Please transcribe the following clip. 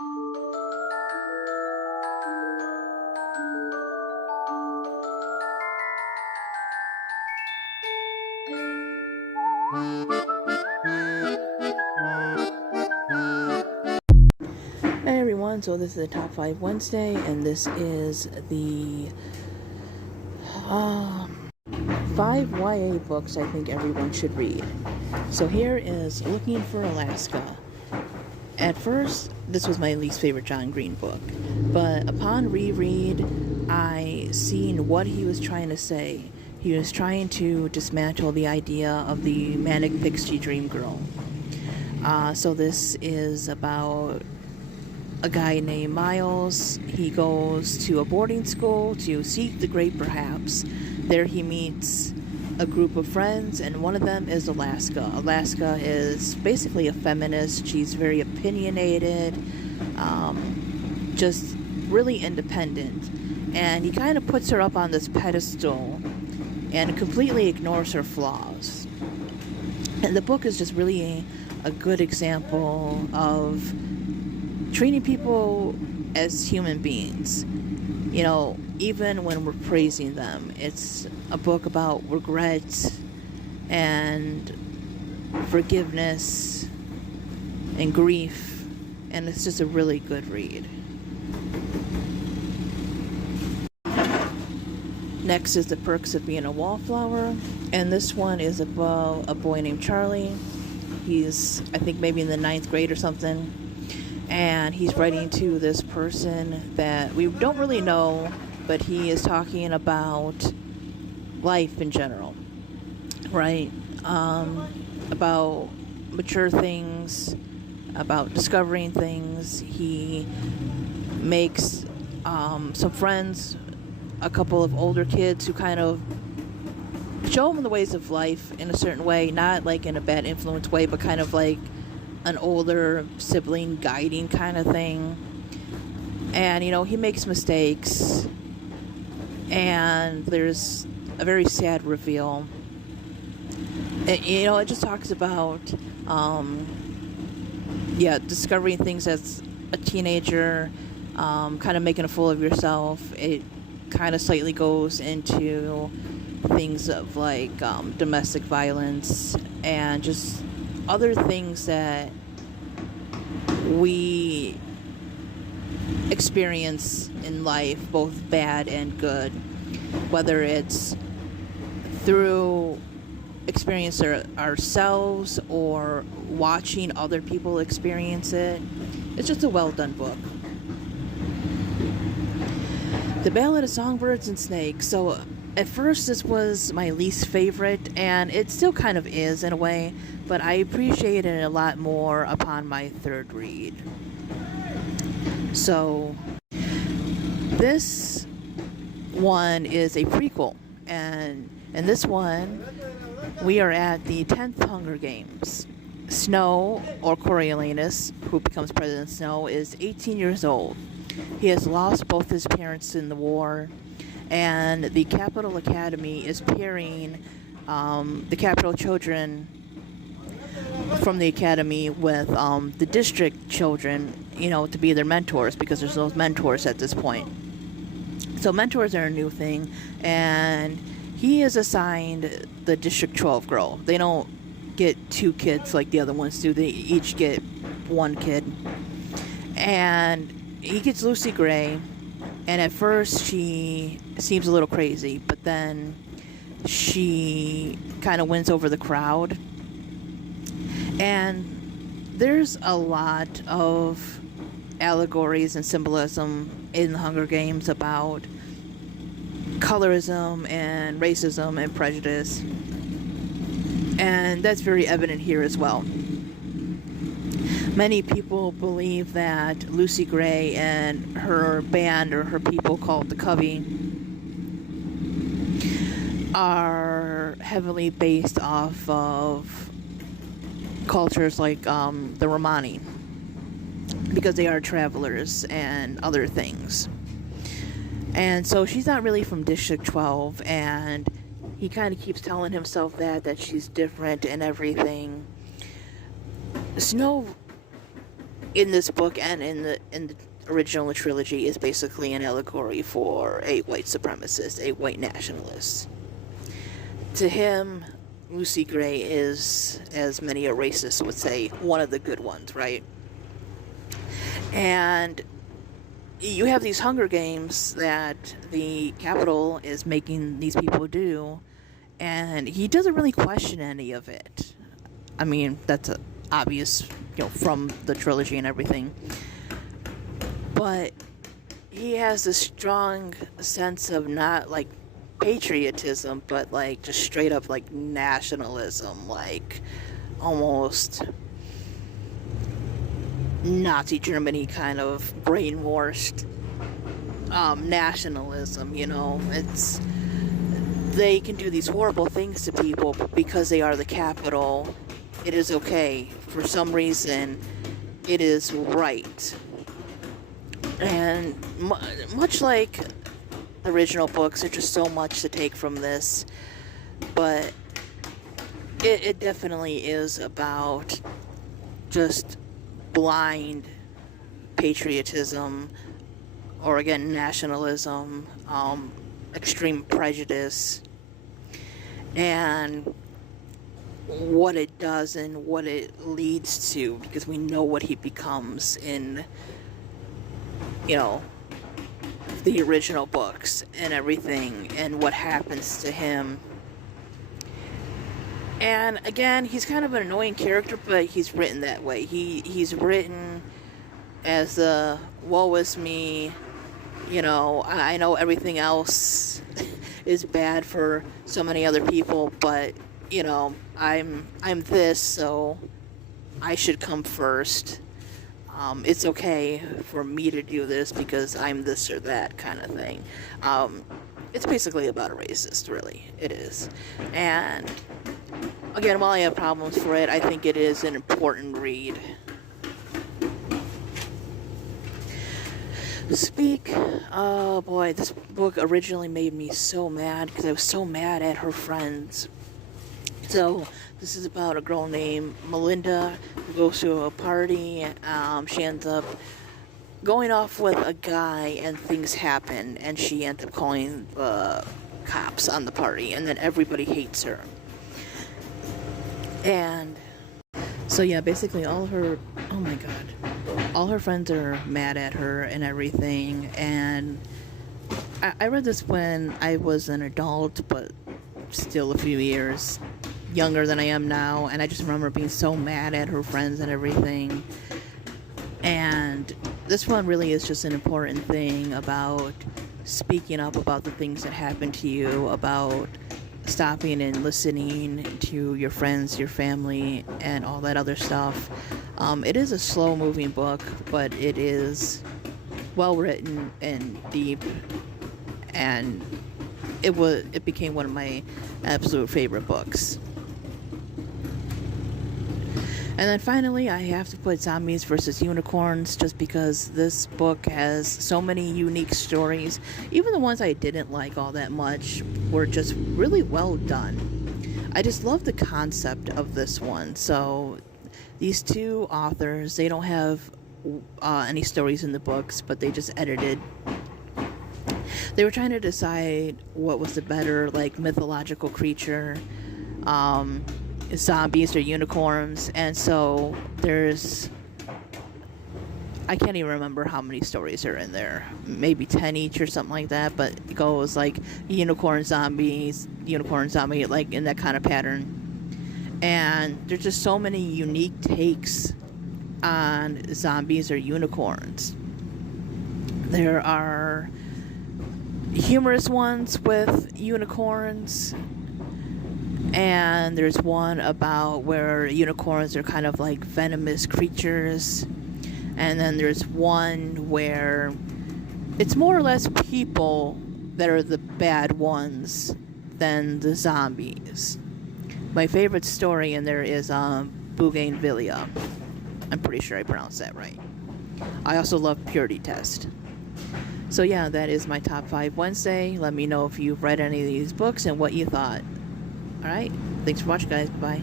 Hey everyone, so this is the Top 5 Wednesday, and this is the 5 YA books I think everyone should read. So here is Looking for Alaska. At first, this was my least favorite John Green book, but upon reread, I seen what he was trying to say. He was trying to dismantle the idea of the manic pixie dream girl. So this is about a guy named Miles. He goes to a boarding school to seek the great perhaps. There he meets a group of friends, and one of them is Alaska. Alaska is basically a feminist. She's very opinionated, just really independent. And he kind of puts her up on this pedestal and completely ignores her flaws. And the book is just really a good example of treating people as human beings, you know, even when we're praising them. It's a book about regret and forgiveness and grief, and it's just a really good read. Next is The Perks of Being a Wallflower, and this one is about a boy named Charlie. He's, I think, maybe in the 9th grade or something. And he's writing to this person that we don't really know, but he is talking about life in general, right? About mature things, about discovering things. He makes some friends, a couple of older kids who kind of show him the ways of life in a certain way, not like in a bad influence way, but kind of like an older sibling guiding kind of thing. And, you know, he makes mistakes, and there's a very sad reveal. You know, it just talks about, discovering things as a teenager, kind of making a fool of yourself. It kind of slightly goes into things of like domestic violence and just other things that we experience in life, both bad and good, whether it's through experience ourselves or watching other people experience it. It's just a well done book. The Ballad of Songbirds and Snakes. So at first this was my least favorite, and it still kind of is in a way, but I appreciated it a lot more upon my third read. So this one is a prequel, and in this one we are at the 10th Hunger Games. Snow, or Coriolanus, who becomes President Snow, is 18 years old. He has lost both his parents in the war, and the Capital Academy is pairing the Capital children from the academy with the district children, you know, to be their mentors, because there's no mentors at this point. So mentors are a new thing, and he is assigned the District 12 girl. They don't get 2 kids like the other ones do. They each get 1 kid. And he gets Lucy Gray, and at first she seems a little crazy, but then she kind of wins over the crowd. And there's a lot of allegories and symbolism in the Hunger Games about colorism and racism and prejudice, and that's very evident here as well. Many people believe that Lucy Gray and her band, or her people called the Covey, are heavily based off of cultures like the Romani, because they are travelers and other things. And so she's not really from District 12, and he kind of keeps telling himself that she's different and everything. Snow in this book and in the original trilogy is basically an allegory for a white supremacist, a white nationalist. To him, Lucy Gray is, as many a racist would say, one of the good ones, right? And you have these Hunger Games that the Capitol is making these people do, and he doesn't really question any of it. I mean, that's obvious, from the trilogy and everything. But he has this strong sense of not, like, patriotism, but, like, just straight up, like, nationalism, like, almost Nazi Germany kind of brainwashed nationalism, It's, they can do these horrible things to people, but because they are the capital, it is okay. For some reason, it is right. And much like the original books, there's just so much to take from this, but it definitely is about just blind patriotism, or again, nationalism, extreme prejudice, and what it does and what it leads to, because we know what he becomes in, the original books and everything, and what happens to him. And again, he's kind of an annoying character, but he's written that way. He's written as the woe is me, I know everything else is bad for so many other people, but I'm this, so I should come first. It's okay for me to do this because I'm this or that kind of thing. It's basically about a racist, really. It is. And again, while I have problems for it, I think it is an important read. Oh boy, this book originally made me so mad because I was so mad at her friends. So, this is about a girl named Melinda who goes to a party. She ends up going off with a guy, and things happen, and she ends up calling the cops on the party, and then everybody hates her. And so yeah, basically all her friends are mad at her and everything. And I read this when I was an adult, but still a few years younger than I am now, and I just remember being so mad at her friends and everything. And this one really is just an important thing about speaking up about the things that happen to you, about stopping and listening to your friends, your family, and all that other stuff. It is a slow-moving book, but it is well-written and deep, and it became one of my absolute favorite books. And then finally, I have to put Zombies versus Unicorns, just because this book has so many unique stories. Even the ones I didn't like all that much were just really well done. I just love the concept of this one. So these two authors, they don't have any stories in the books, but they just edited. They were trying to decide what was the better, like, mythological creature, zombies or unicorns. And so I can't even remember how many stories are in there, maybe 10 each or something like that, but it goes like unicorn zombie, like in that kind of pattern. And there's just so many unique takes on zombies or unicorns. There are humorous ones with unicorns, and there's one about where unicorns are kind of like venomous creatures. And then there's one where it's more or less people that are the bad ones than the zombies. My favorite story in there is Bougainvillea. I'm pretty sure I pronounced that right. I also love Purity Test. So yeah, that is my Top 5 Wednesday. Let me know if you've read any of these books and what you thought. Alright, thanks for watching, guys. Bye.